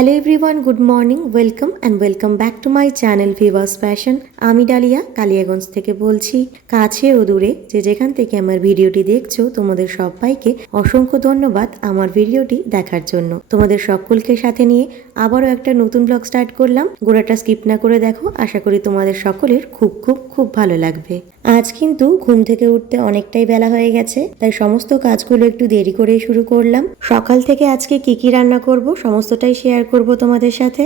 Hello everyone, good morning, welcome back to my channel Vivas fashion. আমি dahlia Kaliaganj থেকে বলছি। কাছে ও দূরে যে যেখান থেকে আমার ভিডিওটি দেখছো, তোমাদের সবাইকে অসংখ্য ধন্যবাদ আমার ভিডিওটি দেখার জন্য। তোমাদের সকলকে সাথে নিয়ে আবারও একটা নতুন ব্লগ স্টার্ট করলাম। গোড়াটা স্কিপ না করে দেখো, আশা করি তোমাদের সকলের খুব ভালো লাগবে। আজ কিন্তু ঘুম থেকে উঠতে অনেকটাই বেলা হয়ে গেছে, তাই সমস্ত কাজগুলো একটু দেরি করেই শুরু করলাম। সকাল থেকে আজকে কি রান্না করব সমস্তটাই শেয়ার করব তোমাদের সাথে।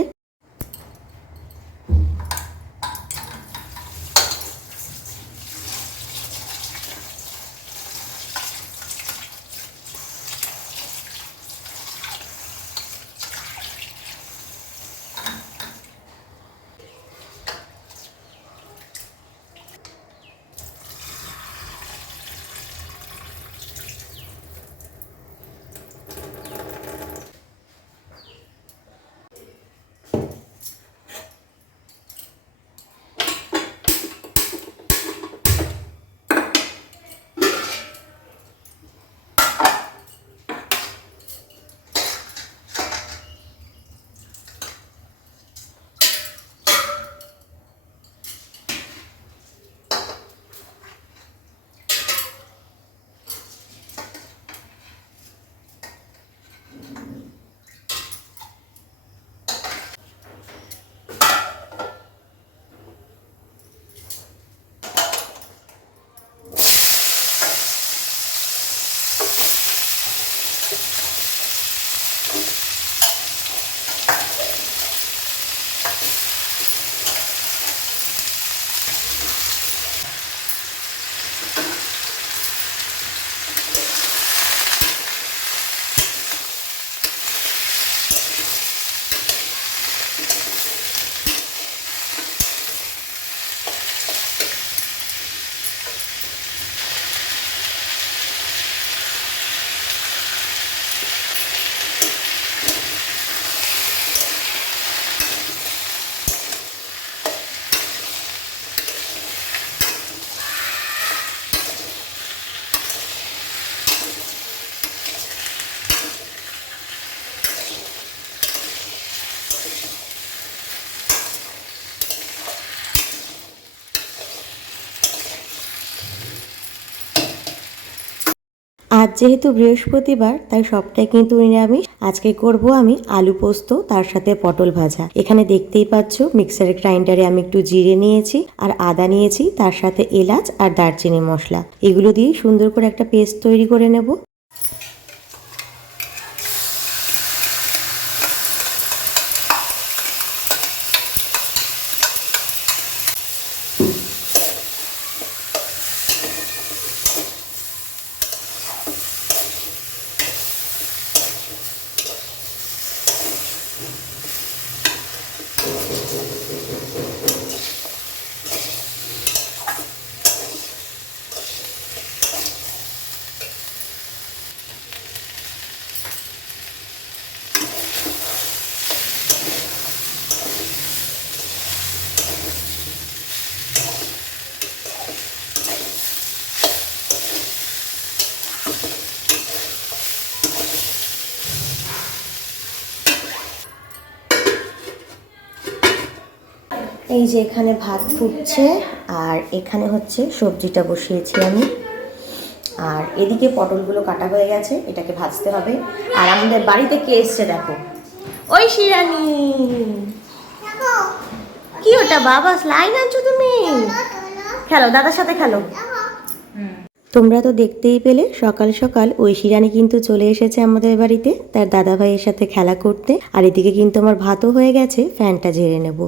আজ যেহেতু বৃহস্পতিবার, তাই সবটাই কিন্তু নিরামিষ। আজকে করব আমি আলু পোস্ত, তার সাথে পটল ভাজা। এখানে দেখতেই পাচ্ছ মিক্সারের গ্রাইন্ডারে আমি একটু জিরে নিয়েছি আর আদা নিয়েছি, তার সাথে এলাচ আর দারচিনি মশলা। এগুলো দিয়ে সুন্দর করে একটা পেস্ট তৈরি করে নেব। এই যে এখানে ভাত ফুটছে আর এখানে হচ্ছে সবজিটা বসিয়েছি আমি। আর এদিকে পটলগুলো কাটা হয়ে গেছে, এটাকে ভাজতে হবে। আর আমাদের বাড়িতে কে এসছে দেখো, ওই শিরানি। কি ওটা বাবা, স্লাইম আনছো তুমি? খেলো, দাদার সাথে খেলো। তোমরা তো দেখতেই পেলে, সকাল সকাল ঐশী রানী কিন্তু চলে এসেছে আমাদের বাড়িতে তার দাদা ভাইয়ের সাথে খেলা করতে। আর এদিকে কিন্তু আমার ভাতও হয়ে গেছে, ফ্যানটা ঝেড়ে নেব।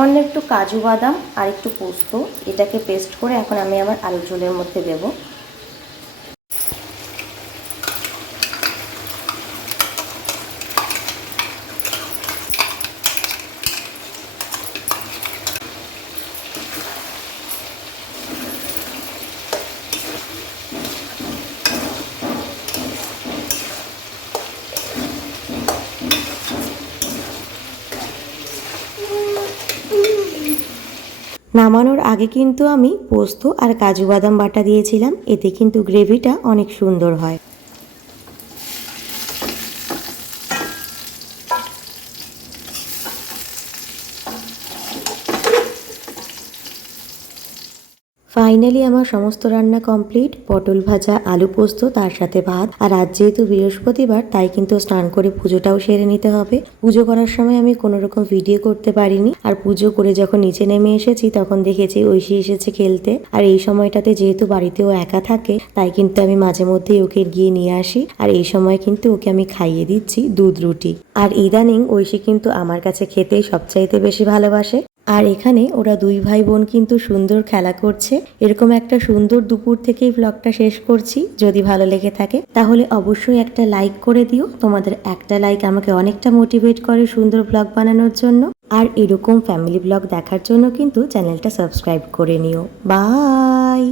সামান্য একটু কাজু বাদাম আর একটু পোস্ত, এটাকে পেস্ট করে এখন আমি আমার আলু ঝোলের মধ্যে দেবো। নামানোর আগে কিন্তু আমি পোস্ত আর কাজু বাদাম বাটা দিয়েছিলাম, এতে কিন্তু গ্রেভিটা অনেক সুন্দর হয়। ফাইনালি আমার সমস্ত রান্না কমপ্লিট। পটল ভাজা, আলু পোস্ত, তার সাথে ভাত। আর আজ যেহেতু বৃহস্পতিবার, তাই কিন্তু স্নান করে পুজোটাও সেরে নিতে হবে। পুজো করার সময় আমি কোনো রকম ভিডিও করতে পারিনি। আর পুজো করে যখন নিচে নেমে এসেছি তখন দেখেছি ঐশী এসেছে খেলতে। আর এই সময়টাতে যেহেতু বাড়িতেও একা থাকে, তাই কিন্তু আমি মাঝে মধ্যেই ওকে গিয়ে নিয়ে আসি। আর এই সময় কিন্তু ওকে আমি খাইয়ে দিচ্ছি দুধ রুটি। আর ইদানিং ঐশী কিন্তু আমার কাছে খেতেই সবচাইতে বেশি ভালোবাসে। আর এখানে ওরা দুই ভাই বোন কিন্তু সুন্দর খেলা করছে। এরকম একটা সুন্দর দুপুর থেকেই ব্লগটা শেষ করছি। যদি ভালো লেগে থাকে তাহলে অবশ্যই একটা লাইক করে দিও। তোমাদের একটা লাইক আমাকে অনেকটা মোটিভেট করে সুন্দর ব্লগ বানানোর জন্য। আর এরকম ফ্যামিলি ব্লগ দেখার জন্য কিন্তু চ্যানেলটা সাবস্ক্রাইব করে নিও। বাই।